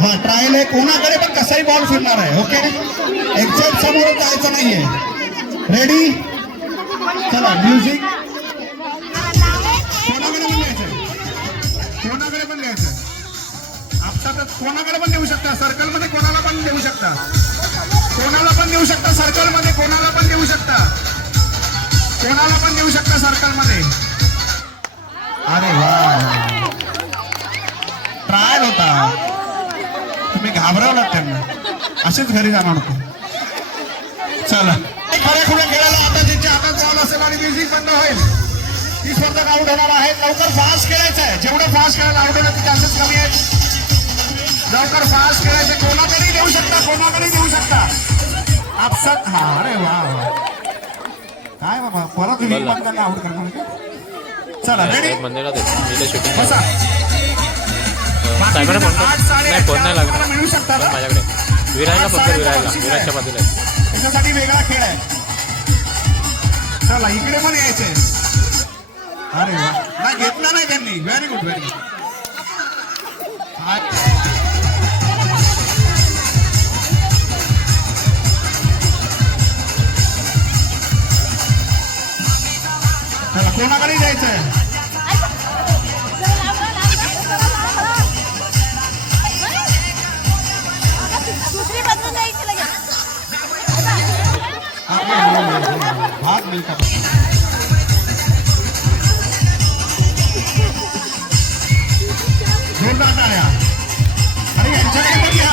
हा ट्रायल आहे, कोणाकडे पण कसाही बॉल फिरणार आहे. ओके, एक्झॅक्ट समोर जायचं नाहीये. रेडी, चला म्युझिक. कोणाकडे पण द्यायचं, कोणाकडे पण द्यायचं. आपसातच कोणाकडे पण देऊ शकता, सर्कल मध्ये कोणाला पण देऊ शकता, कोणाला पण देऊ शकता, सर्कल मध्ये कोणाला पण देऊ शकता, कोणाला पण देऊ शकता सर्कल मध्ये. अरे वा, ट्रायल होता, तुम्ही घाबरवलात त्यांना, असेच घरी जाणार होतो. चला खऱ्या खुल्या खेळायला आता ज्यांच्या हातात बॉल असेल आणि म्युझिक बंद होईल ती स्पर्धक आउट होणार आहेत. लवकर फास्ट खेळायचं आहे, जेवढं फास्ट खेळायला आउट होण्याचे चान्सेस कमी आहेत. लवकर फास्ट खेळायचं, कोणाकडे देऊ शकता, कोणाकडे देऊ शकता. आपसात हा, अरे वा काय बाबा, परत बंदाला आउट करणार. चला रेडी, बसा. फोन नाही लागणार मिळू शकता माझ्याकडे. विरायला फक्त विराजच्या बाजूला त्याच्यासाठी वेगळा खेळ आहे. चला इकडे पण यायचंय. अरे वा, नाही घेतला नाही त्यांनी. Very good, very good. चला कोणाकडे जायचंय. भाग मिळतात. जोरदार टाळ्या. अरे यांच्याकडे पण घ्या,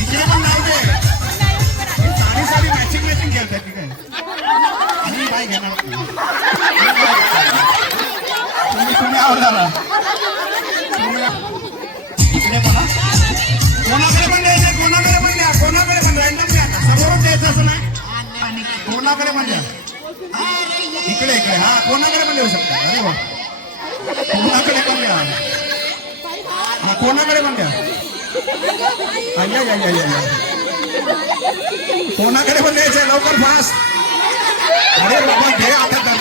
इकडे पण नाव दे. सारी सारी मॅचिंग मॅचिंग खेळताय की काय. मी काय घेणार, तुम्ही आवडला. इकडे पण कोणाकडे पण द्यायचंय, कोणाकडे पण द्या, कोणाकडे पण रॅन्डम द्या, समोरून द्यायचं असं नाही. कोणाकडे पण द्या, इकडे इकडे हा, कोणाकडे पण देऊ शकता. अरे वा, कोणाकडे पण द्या, हा कोणाकडे पण द्या. कोणाकडे पण द्यायचंय, लवकर फास्ट. अरे बाबा घे आता.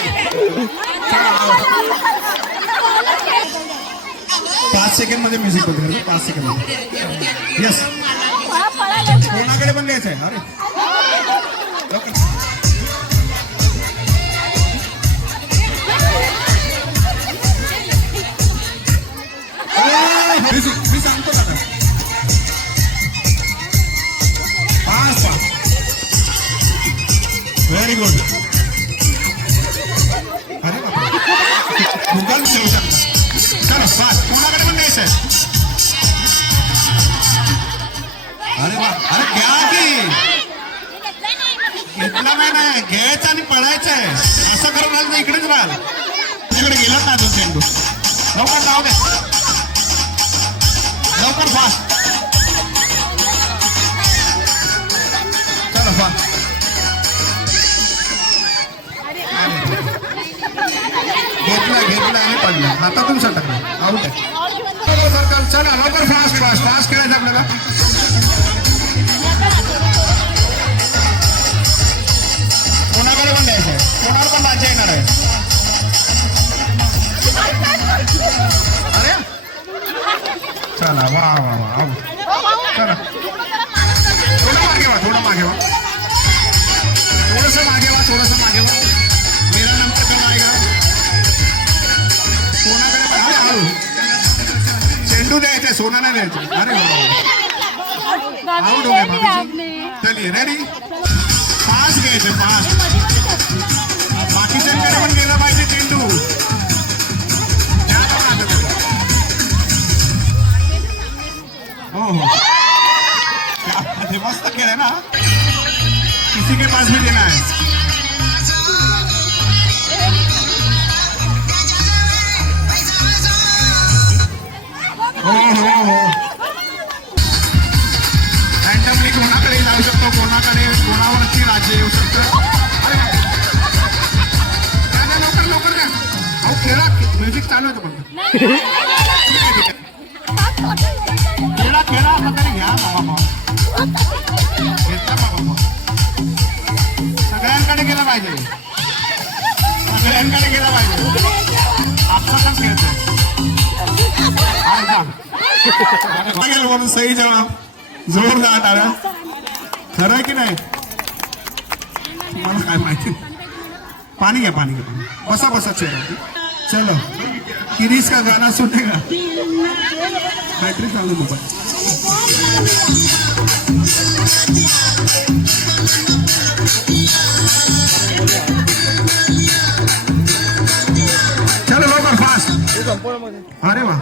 5 सेकंड मध्ये म्युझिक बघ, 5 सेकंड मध्ये. येस, कोणाकडे पण द्यायचंय. अरे मी सांगतो ना, 5 व्हेरी गुड. अरे गुगल ठेवू शकता. चलो 5, कोणाकडे पण द्यायचंय. अरे वा, अरे घ्या की, घेतला नाही, घ्यायचं आणि पळायचंय. असं करून राहिलं इकडेच राहाल, तिकडे गेलाच नाही. 2 चेंडू लवकर जाऊ द्या, लवकर फास्ट. चला फास्ट. घेतला आणि पडला, हातातून सटकला, आउट आहे. सर्कल. चला लवकर फास्ट फास्ट फास्ट खेळायचं आपल्याला. कोणाकडे पण द्यायचं आहे, कोणाला पण राज्य येणार आहे. अरे चला वा वा वा, चला थोडं मागे वा, थोडं मागे वा, थोडंसं मागे वा, थोडंसं मागे वा. मेरा नंतर कल आएगा. कोणाकडे हळू चेंडू द्यायचे, सोना नाही द्यायचं. अरे आउट हो गए. चलिए रेडी, फास्ट घ्यायचे, फास्ट. बाकीच्यांकडे पण गेला पाहिजे चेंडू. हो हो, मस्त खेळ है ना, किसी के पास भी देना है. हो हो हो, रॅन्डमली कोणाकडे जाऊ शकतो, कोणाकडे कोणावरची राज्य येऊ शकतं. लवकर लवकर द्या. अहो खेळा, म्युझिक चालू आहे पण खेळा खेळा आता तरी घ्या बाबा. घेतला बाबा, सगळ्यांकडे गेला पाहिजे, सगळ्यांकडे गेला पाहिजे. आपला पण खेळतोय. गेलं म्हणून सही जवाब जोरदार टाळ्या. खरं आहे की नाही मला काय माहिती. पानी घ्या पानी घ्या. बसा बसा चलो चलो. किरीस का गाना सुनेगा काहीतरी चालू मोबाईल. चलो लवकर फास्ट. अरे वा